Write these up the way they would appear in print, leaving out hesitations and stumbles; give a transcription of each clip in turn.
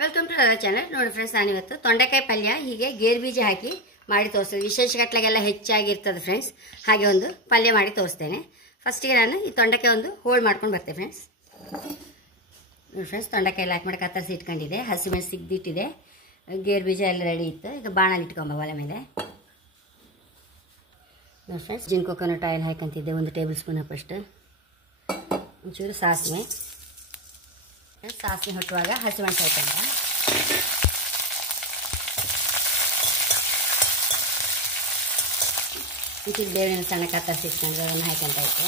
Welcome to our channel. ನೋಡಿ friends, ನಾನಿವತ್ತು ತೊಂಡೆಕಾಯಿ ಪಲ್ಯ ಹೀಗೆ ಗೇರು ಬೀಜ ಹಾಕಿ ಮಾಡಿ ತೋರಿಸ್ತೇನೆ. ವಿಶೇಷ ಗಟ್ಟಲೆಗೆಲ್ಲ ಹೆಚ್ಚಾಗಿರ್ತದೆ ಫ್ರೆಂಡ್ಸ್. ಹಾಗೆ ಒಂದು ಪಲ್ಯ ಮಾಡಿ ತೋರಿಸ್ತೇನೆ. ಫಸ್ಟಿಗೆ ನಾನು ಈ ತೊಂಡೆಕಾಯಿ ಒಂದು ಹೋಳು ಮಾಡ್ಕೊಂಡು ಬರ್ತೇನೆ ಫ್ರೆಂಡ್ಸ್. ನೋಡಿ ಫ್ರೆಂಡ್ಸ್, ತೊಂಡೆಕಾಯಿ ಎಲ್ಲ ಹಾಕಿ ಮಾಡಿ ಕತ್ತರಿಸಿ ಇಟ್ಕೊಂಡಿದೆ. ಹಸಿಮೆಣಸು ಸಿಗ್ದಿಟ್ಟಿದೆ. ಗೇರು ಬೀಜ ಎಲ್ಲ ರೆಡಿ ಇತ್ತು. ಈಗ ಬಾಣಲ್ಲಿ ಇಟ್ಕೊಂಬ ಒಲೆ ಮೇಲೆ. ನೋಡಿ ಫ್ರೆಂಡ್ಸ್, ಜಿನ್ ಕೊಕೊನಟ್ ಆಯಿಲ್ ಹಾಕಂತಿದ್ದೆ 1 ಟೇಬಲ್ ಸ್ಪೂನ್ ಫಸ್ಟ್. ಒಂಚೂರು ಸಾಸಿವೆ ಹುಟ್ಟುವಾಗ ಹಸಿಮೆಣಸು ಹಾಕೊಂಡ. ಒಂಚೂರು ಬೇವಿನ ಸಣ್ಣ ಕತ್ತರಿಸಿ ಇಟ್ಕೊಂಡ್ರೆ ಅದನ್ನು ಹಾಕೊಂತ ಇತ್ತು.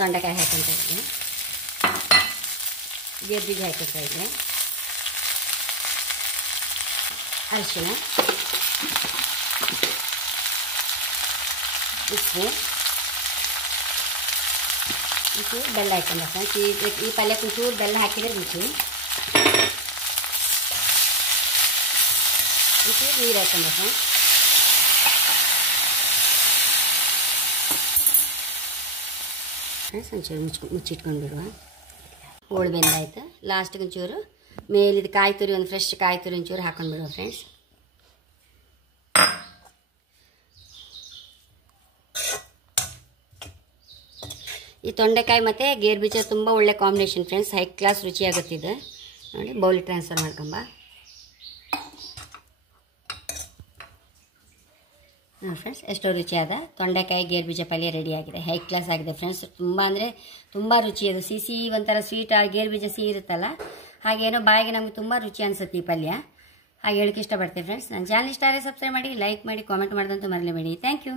ತೊಂಡೆಕಾಯಿ ಹಾಕೊಂತ ಇದ್ದೀನಿ. ಗೇರು ಬೀಜ ಹಾಕಿರ್ತಾ ಇದ್ದೆ. ಅರಿಶಿಣ, ಉಪ್ಪು, ಒಂಚೂರು ಬೆಲ್ಲ ಹಾಕೊಂಡ ಫ್ರೆಂಡ್ಸ್. ಈ ಪಲ್ಯಕ್ಕೆ ಒಂಚೂರು ಬೆಲ್ಲ ಹಾಕಿದರೆ ರುಚಿ. ಒಂಚೂರು ನೀರು ಹಾಕೊಂಡ ಫ್ರೆಂಡ್ಸ್. ಒಂಚೂರು ಮುಚ್ಚಿಟ್ಕೊಂಡು ಬಿಡುವ. ಹೋಳು ಬೆಂದಾಯ್ತು. ಲಾಸ್ಟಿಗೆ ಒಂಚೂರು ಮೇಲಿದು ಕಾಯಿ ತುರಿ, ಒಂದು ಫ್ರೆಶ್ ಕಾಯಿ ತುರಿ ಒಂಚೂರು ಹಾಕೊಂಡು ಬಿಡುವ ಫ್ರೆಂಡ್ಸ್. ಈ ತೊಂಡೆಕಾಯಿ ಮತ್ತು ಗೇರು ಬೀಜ ತುಂಬ ಒಳ್ಳೆ ಕಾಂಬಿನೇಷನ್ ಫ್ರೆಂಡ್ಸ್. ಹೈ ಕ್ಲಾಸ್ ರುಚಿಯಾಗುತ್ತಿದೆ. ನೋಡಿ, ಬೌಲಿಗೆ ಟ್ರಾನ್ಸ್ಫರ್ ಮಾಡ್ಕೊಂಬ. ಹಾಂ ಫ್ರೆಂಡ್ಸ್, ಎಷ್ಟೋ ರುಚಿಯಾದ ತೊಂಡೆಕಾಯಿ ಗೇರು ಬೀಜ ಪಲ್ಯ ರೆಡಿಯಾಗಿದೆ. ಹೈ ಕ್ಲಾಸ್ ಆಗಿದೆ ಫ್ರೆಂಡ್ಸ್. ತುಂಬ ಅಂದರೆ ತುಂಬ ರುಚಿ. ಅದು ಸಿಹಿ ಒಂಥರ ಸ್ವೀಟ್, ಗೇರು ಬೀಜ ಸಿಹಿ ಇರುತ್ತಲ್ಲ, ಹಾಗೇನೋ ಬಾಯಿಗೆ ನಮಗೆ ತುಂಬ ರುಚಿ ಅನಿಸುತ್ತೆ ಈ ಪಲ್ಯ. ಹಾಗೆ ಹೇಳಕ್ಕೆ ಇಷ್ಟಪಡ್ತೀನಿ ಫ್ರೆಂಡ್ಸ್. ನನ್ನ ಚಾನಲ್ ಇಷ್ಟ ಆದರೆ ಸಬ್ಸ್ಕ್ರೈಬ್ ಮಾಡಿ, ಲೈಕ್ ಮಾಡಿ, ಕಾಮೆಂಟ್ ಮಾಡೋದಂತೂ ಮರಲೇಬೇಡಿ. Thank you.